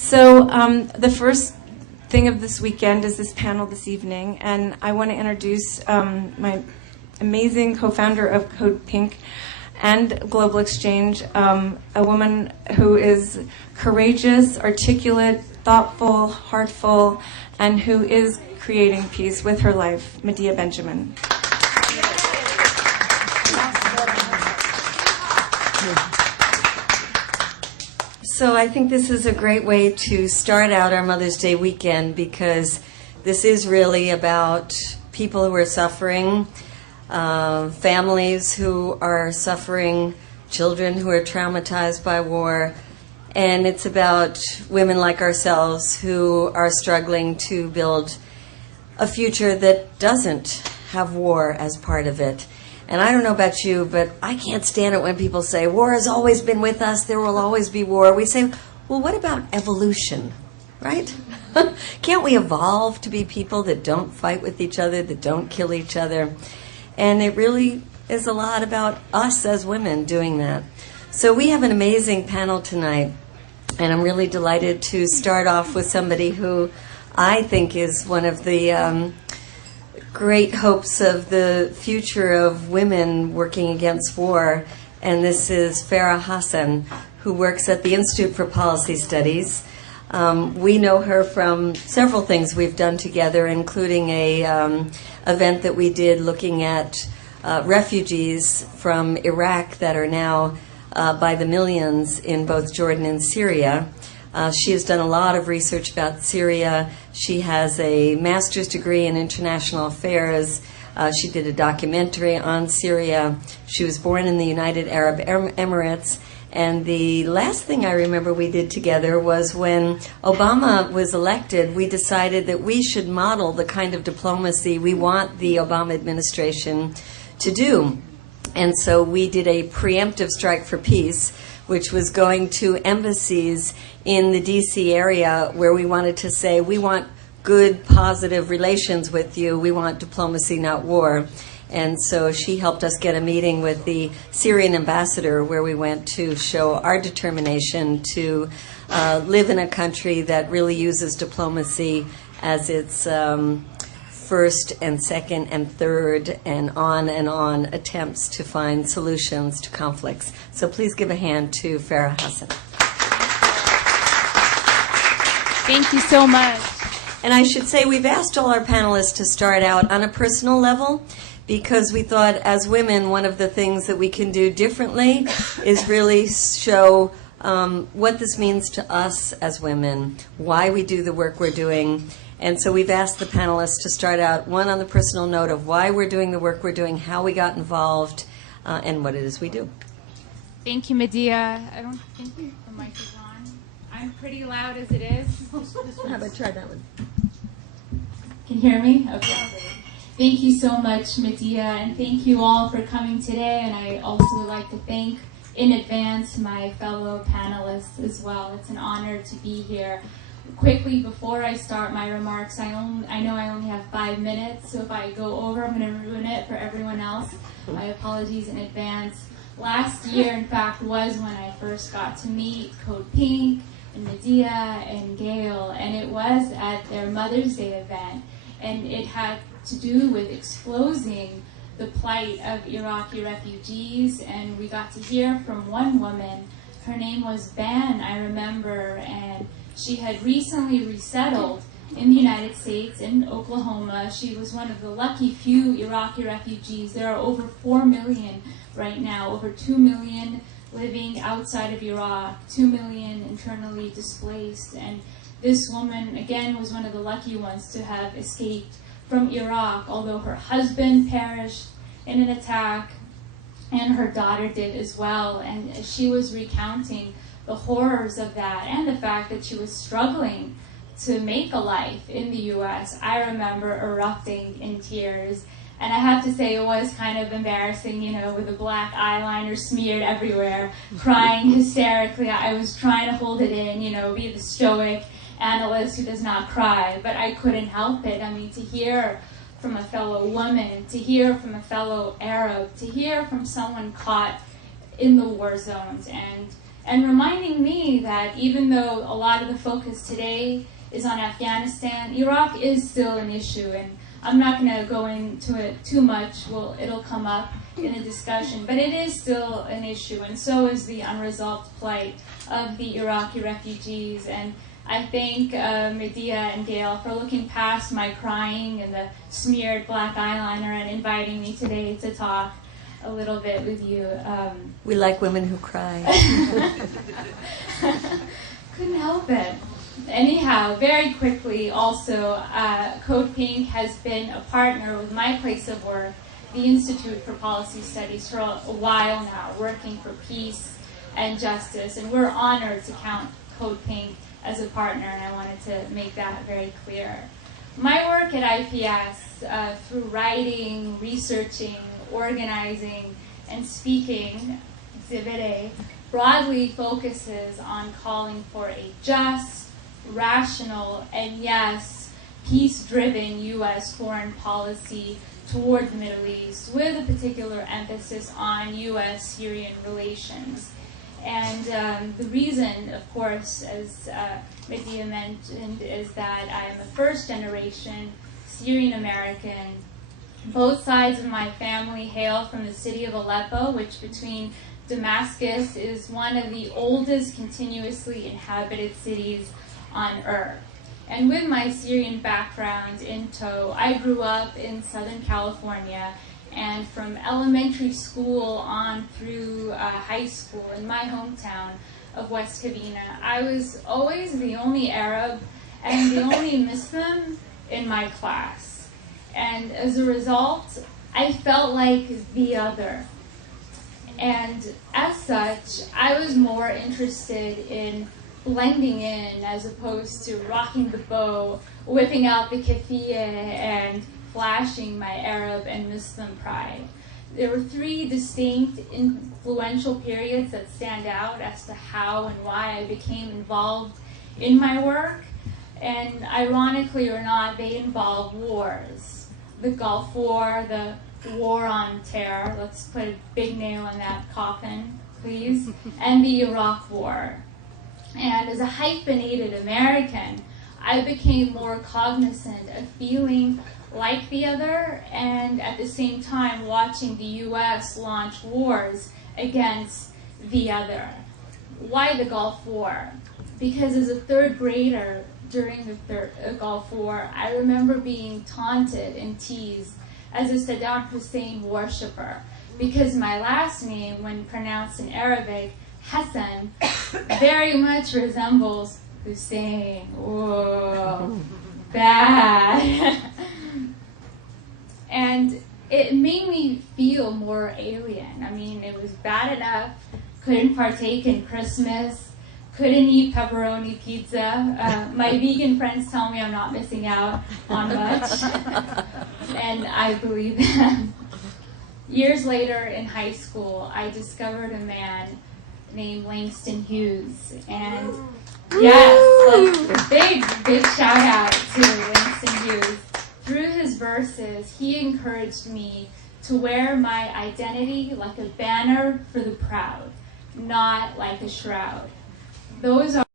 So the first thing of this weekend is this panel this evening, and I want to introduce my amazing co-founder of Code Pink and Global Exchange, a woman who is courageous, articulate, thoughtful, heartful, and who is creating peace with her life, Medea Benjamin. So I think this is a great way to start out our Mother's Day weekend, because this is really about people who are suffering, families who are suffering, children who are traumatized by war, and it's about women like ourselves who are struggling to build a future that doesn't have war as part of it. And I don't know about you, but I can't stand it when people say, war has always been with us, there will always be war. We say, well, what about evolution, right? Can't we evolve to be people that don't fight with each other, that don't kill each other? And it really is a lot about us as women doing that. So we have an amazing panel tonight, and I'm really delighted to start off with somebody who I think is one of the great hopes of the future of women working against war, and this is Farah Hassan, who works at the Institute for Policy Studies. We know her from several things we've done together, including a event that we did looking at refugees from Iraq that are now by the millions in both Jordan and Syria. She has done a lot of research about Syria. She has a master's degree in international affairs. She did a documentary on Syria. She was born in the United Arab Emirates. And the last thing I remember we did together was when Obama was elected, we decided that we should model the kind of diplomacy we want the Obama administration to do. And so we did a preemptive strike for peace, which was going to embassies in the D.C. area where we wanted to say, we want good, positive relations with you. We want diplomacy, not war. And so she helped us get a meeting with the Syrian ambassador where we went to show our determination to live in a country that really uses diplomacy as its first and second and third and on attempts to find solutions to conflicts. So please give a hand to Farah Hassan. Thank you so much. And I should say we've asked all our panelists to start out on a personal level, because we thought as women one of the things that we can do differently is really show what this means to us as women, why we do the work we're doing. And so we've asked the panelists to start out, one on the personal note of why we're doing the work we're doing, how we got involved, and what it is we do. Thank you, Medea. I don't think the mic is on. I'm pretty loud as it is. How about try that one? Can you hear me? Okay. Thank you so much, Medea, and thank you all for coming today. And I also would like to thank in advance my fellow panelists as well. It's an honor to be here. Quickly, before I start my remarks, I know I only have 5 minutes, so if I go over, I'm going to ruin it for everyone else. My apologies in advance. Last year, in fact, was when I first got to meet Code Pink and Medea and Gail, and it was at their Mother's Day event, and it had to do with exposing the plight of Iraqi refugees, and we got to hear from one woman. Her name was Ban, I remember, and she had recently resettled in the United States, in Oklahoma. She was one of the lucky few Iraqi refugees. There are over 4 million right now, over 2 million living outside of Iraq, 2 million internally displaced. And this woman, again, was one of the lucky ones to have escaped from Iraq, although her husband perished in an attack, and her daughter did as well. And she was recounting the horrors of that and the fact that she was struggling to make a life in the U.S. I remember erupting in tears. And I have to say it was kind of embarrassing, with the black eyeliner smeared everywhere, crying hysterically. I was trying to hold it in, be the stoic analyst who does not cry, but I couldn't help it. I mean, to hear from a fellow woman, to hear from a fellow Arab, to hear from someone caught in the war zones. And and reminding me that even though a lot of the focus today is on Afghanistan, Iraq is still an issue, and I'm not going to go into it too much. Well, it'll come up in the discussion, but it is still an issue, and so is the unresolved plight of the Iraqi refugees. And I thank Medea and Gail for looking past my crying and the smeared black eyeliner and inviting me today to talk a little bit with you. We like women who cry. Couldn't help it. Anyhow, very quickly, also, Code Pink has been a partner with my place of work, the Institute for Policy Studies, for a while now, working for peace and justice, and we're honored to count Code Pink as a partner, and I wanted to make that very clear. My work at IPS, through writing, researching, organizing, and speaking, Exhibit A, broadly focuses on calling for a just, rational, and yes, peace-driven U.S. foreign policy toward the Middle East, with a particular emphasis on U.S.-Syrian relations. And the reason, of course, as Medea mentioned, is that I am a first-generation Syrian American. Both sides of my family hail from the city of Aleppo, which between Damascus is one of the oldest continuously inhabited cities on earth. And with my Syrian background in tow, I grew up in Southern California, and from elementary school on through high school in my hometown of West Covina, I was always the only Arab and the only Muslim in my class. And as a result, I felt like the other. And as such, I was more interested in blending in as opposed to rocking the bow, whipping out the keffiyeh, and flashing my Arab and Muslim pride. There were three distinct influential periods that stand out as to how and why I became involved in my work, and ironically or not, they involve wars. The Gulf War, the War on Terror, let's put a big nail in that coffin, please, and the Iraq War. And as a hyphenated American, I became more cognizant of feeling like the other, and at the same time watching the U.S. launch wars against the other. Why the Gulf War? Because as a third grader during the Gulf War, I remember being taunted and teased as a Saddam Hussein worshiper, because my last name, when pronounced in Arabic, Hassan, very much resembles Hussein. Whoa, bad. And it made me feel more alien. I mean, it was bad enough, couldn't partake in Christmas, couldn't eat pepperoni pizza. My vegan friends tell me I'm not missing out on much, and I believe them. Years later in high school, I discovered a man named Langston Hughes, and yes, big shout out to Langston Hughes. Through his verses, he encouraged me to wear my identity like a banner for the proud, not like a shroud. Those are